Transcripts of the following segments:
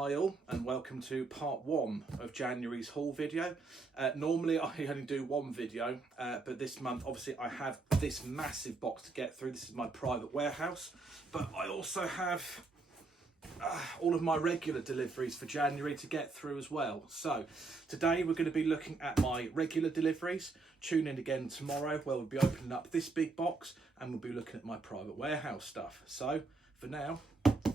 Hi all, and welcome to part one of January's haul video. Normally I only do one video, but this month obviously I have this massive box to get through. This is my private warehouse, but I also have all of my regular deliveries for January to get through as well. So today we're going to be looking at my regular deliveries. Tune in again tomorrow where we'll be opening up this big box and we'll be looking at my private warehouse stuff. So for now,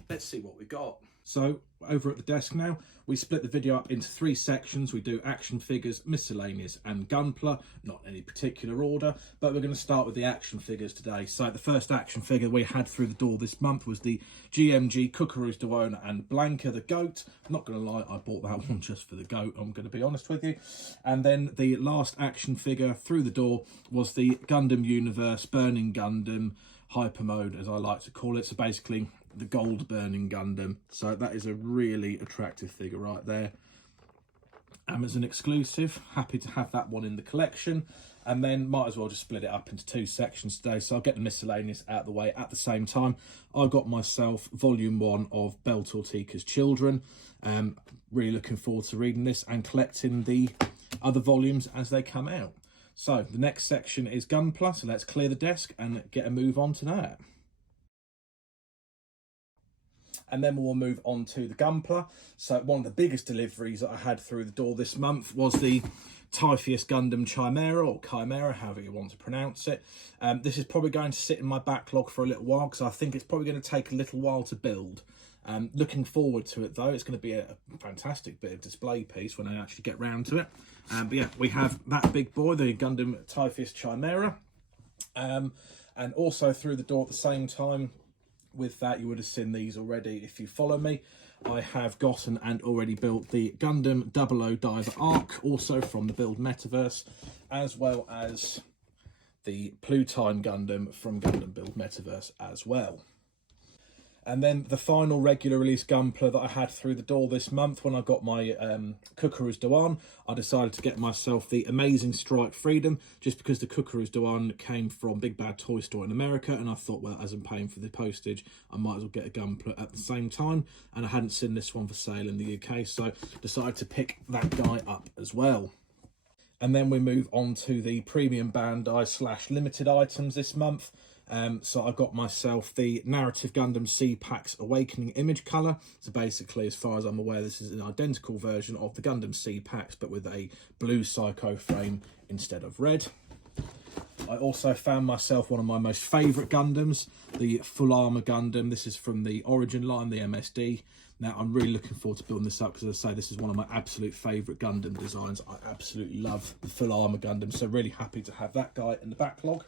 let's see what we got. So over at the desk now, we split the video up into three sections. We do action figures, miscellaneous and Gunpla, not in any particular order, but we're going to start with the action figures today. So the first action figure we had through the door this month was the GMG Cucuroo's Duona and Blanca the goat. I'm not going to lie, I bought that one just for the goat, I'm going to be honest with you. And then the last action figure through the door was the Gundam Universe Burning Gundam Hyper Mode, as I like to call it. So basically the gold burning Gundam. So that is a really attractive figure right there. Amazon exclusive, happy to have that one in the collection. And then might as well just split it up into two sections today, so I'll get the miscellaneous out of the way at the same time. I got myself volume 1 of Belle Tortica's Children. Really looking forward to reading this and collecting the other volumes as they come out. So the next section is Gunpla, so let's clear the desk and get a move on to that. And then we'll move on to the Gunpla. So one of the biggest deliveries that I had through the door this month was the Typhoeus Gundam Chimera, or Chimera, however you want to pronounce it. This is probably going to sit in my backlog for a little while because I think it's probably going to take a little while to build. Looking forward to it though. It's going to be a fantastic bit of display piece when I actually get round to it. But yeah, we have that big boy, the Gundam Typhoeus Chimera. And also through the door at the same time, with that, you would have seen these already if you follow me. I have gotten and already built the Gundam 00 Diver Arc, also from the Build Metaverse, as well as the Plutine Gundam from Gundam Build Metaverse as well. And then the final regular release Gunpla that I had through the door this month when I got my Cucuroo's Duana, I decided to get myself the Amazing Strike Freedom, just because the Cucuroo's Duana came from Big Bad Toy Store in America, and I thought, well, as I'm paying for the postage, I might as well get a Gunpla at the same time, and I hadn't seen this one for sale in the UK, so decided to pick that guy up as well. And then we move on to the Premium Bandai / limited items this month. So I got myself the Narrative Gundam C-Pax Awakening Image Colour. So basically, as far as I'm aware, this is an identical version of the Gundam C-Pax, but with a blue Psycho frame instead of red. I also found myself one of my most favourite Gundams, the Full Armour Gundam. This is from the Origin line, the MSD. Now, I'm really looking forward to building this up because, as I say, this is one of my absolute favourite Gundam designs. I absolutely love the Full Armour Gundam, so really happy to have that guy in the backlog.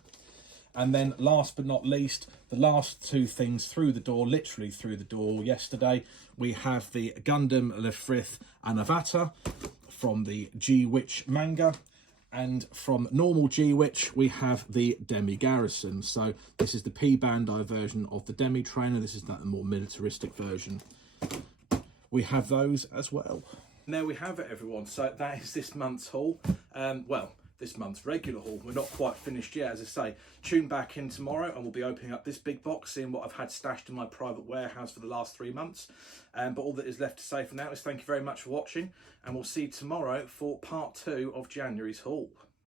And then last but not least, the last two things through the door, literally through the door yesterday, we have the Gundam Lefrith Anavata from the G-Witch manga. And from normal G-Witch, we have the Demi Garrison. So this is the P-Bandai version of the Demi Trainer. This is that more militaristic version. We have those as well. There we have it, everyone. So that is this month's haul. This month's regular haul. We're not quite finished yet, as I say. Tune back in tomorrow and we'll be opening up this big box, seeing what I've had stashed in my private warehouse for the last 3 months. But all that is left to say for now is thank you very much for watching, and we'll see you tomorrow for part 2 of January's haul.